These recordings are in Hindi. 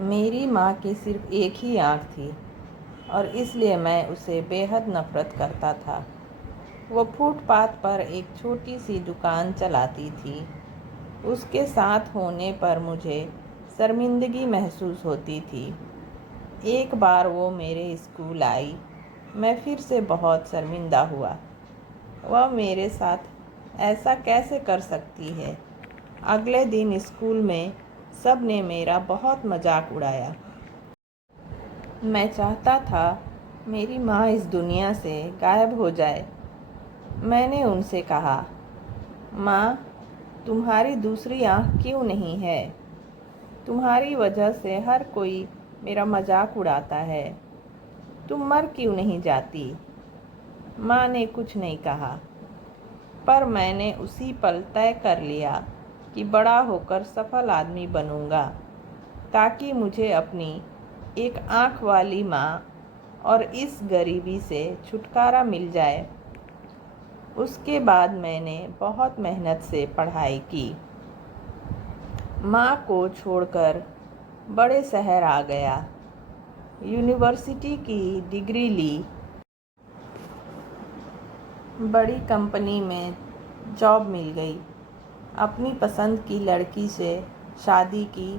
मेरी माँ की सिर्फ एक ही आँख थी और इसलिए मैं उसे बेहद नफ़रत करता था। वो फुटपाथ पर एक छोटी सी दुकान चलाती थी। उसके साथ होने पर मुझे शर्मिंदगी महसूस होती थी। एक बार वो मेरे स्कूल आई। मैं फिर से बहुत शर्मिंदा हुआ। वह मेरे साथ ऐसा कैसे कर सकती है। अगले दिन स्कूल में सब ने मेरा बहुत मजाक उड़ाया। मैं चाहता था मेरी माँ इस दुनिया से गायब हो जाए। मैंने उनसे कहा, माँ, तुम्हारी दूसरी आँख क्यों नहीं है? तुम्हारी वजह से हर कोई मेरा मजाक उड़ाता है। तुम मर क्यों नहीं जाती? माँ ने कुछ नहीं कहा, पर मैंने उसी पल तय कर लिया कि बड़ा होकर सफल आदमी बनूंगा, ताकि मुझे अपनी एक आँख वाली माँ और इस गरीबी से छुटकारा मिल जाए। उसके बाद मैंने बहुत मेहनत से पढ़ाई की। माँ को छोड़कर बड़े शहर आ गया। यूनिवर्सिटी की डिग्री ली। बड़ी कंपनी में जॉब मिल गई। अपनी पसंद की लड़की से शादी की।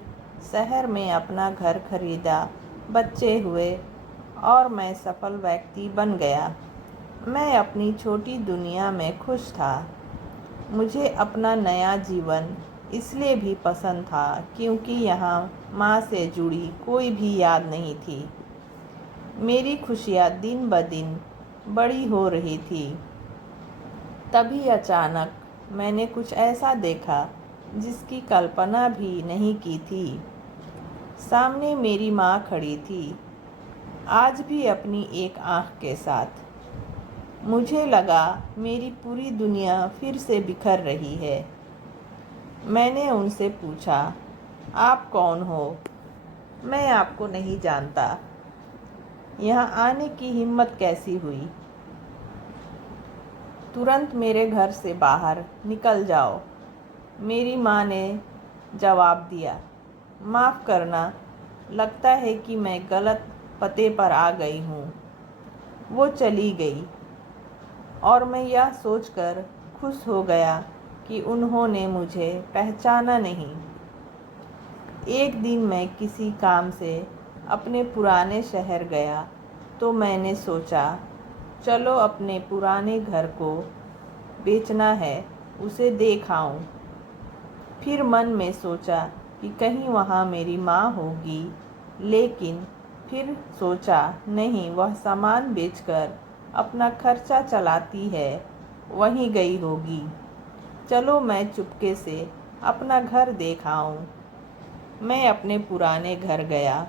शहर में अपना घर खरीदा। बच्चे हुए और मैं सफल व्यक्ति बन गया। मैं अपनी छोटी दुनिया में खुश था। मुझे अपना नया जीवन इसलिए भी पसंद था क्योंकि यहाँ माँ से जुड़ी कोई भी याद नहीं थी। मेरी खुशियाँ दिन ब दिन बड़ी हो रही थी। तभी अचानक मैंने कुछ ऐसा देखा जिसकी कल्पना भी नहीं की थी। सामने मेरी माँ खड़ी थी, आज भी अपनी एक आँख के साथ। मुझे लगा मेरी पूरी दुनिया फिर से बिखर रही है। मैंने उनसे पूछा, आप कौन हो? मैं आपको नहीं जानता। यहाँ आने की हिम्मत कैसी हुई? तुरंत मेरे घर से बाहर निकल जाओ। मेरी माँ ने जवाब दिया। माफ़ करना, लगता है कि मैं गलत पते पर आ गई हूँ। वो चली गई और मैं यह सोचकर खुश हो गया कि उन्होंने मुझे पहचाना नहीं। एक दिन मैं किसी काम से अपने पुराने शहर गया तो मैंने सोचा, चलो अपने पुराने घर को बेचना है, उसे देख आऊं। फिर मन में सोचा कि कहीं वहाँ मेरी माँ होगी, लेकिन फिर सोचा नहीं, वह सामान बेचकर अपना खर्चा चलाती है, वहीं गई होगी। चलो मैं चुपके से अपना घर देख आऊं। मैं अपने पुराने घर गया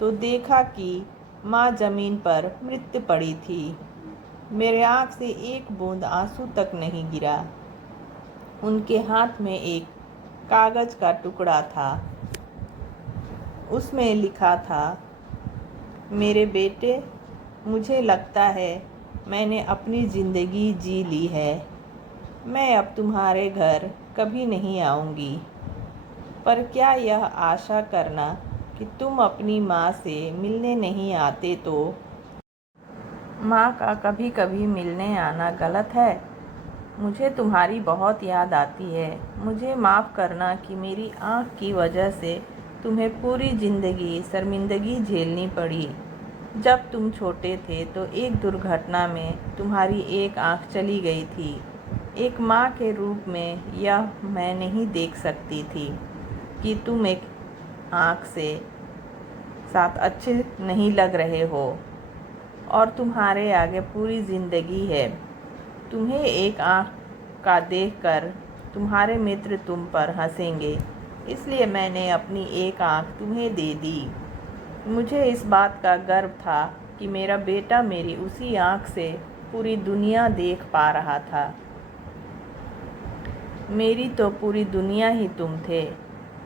तो देखा कि माँ ज़मीन पर मृत पड़ी थी। मेरे आँख से एक बूंद आंसू तक नहीं गिरा। उनके हाथ में एक कागज़ का टुकड़ा था। उसमें लिखा था, मेरे बेटे, मुझे लगता है मैंने अपनी ज़िंदगी जी ली है। मैं अब तुम्हारे घर कभी नहीं आऊँगी। पर क्या यह आशा करना कि तुम अपनी माँ से मिलने नहीं आते तो? माँ का कभी कभी मिलने आना गलत है? मुझे तुम्हारी बहुत याद आती है। मुझे माफ़ करना कि मेरी आँख की वजह से तुम्हें पूरी ज़िंदगी शर्मिंदगी झेलनी पड़ी। जब तुम छोटे थे तो एक दुर्घटना में तुम्हारी एक आँख चली गई थी। एक माँ के रूप में यह मैं नहीं देख सकती थी कि तुम एक आँख से साथ अच्छे नहीं लग रहे हो और तुम्हारे आगे पूरी ज़िंदगी है। तुम्हें एक आँख का देखकर तुम्हारे मित्र तुम पर हंसेंगे, इसलिए मैंने अपनी एक आँख तुम्हें दे दी। मुझे इस बात का गर्व था कि मेरा बेटा मेरी उसी आँख से पूरी दुनिया देख पा रहा था। मेरी तो पूरी दुनिया ही तुम थे।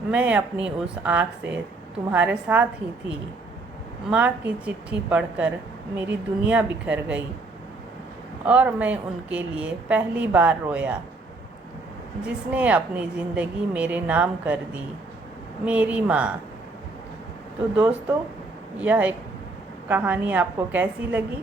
मैं अपनी उस आँख से तुम्हारे साथ ही थी। माँ की चिट्ठी पढ़कर मेरी दुनिया बिखर गई और मैं उनके लिए पहली बार रोया, जिसने अपनी ज़िंदगी मेरे नाम कर दी। मेरी माँ। तो दोस्तों, यह एक कहानी आपको कैसी लगी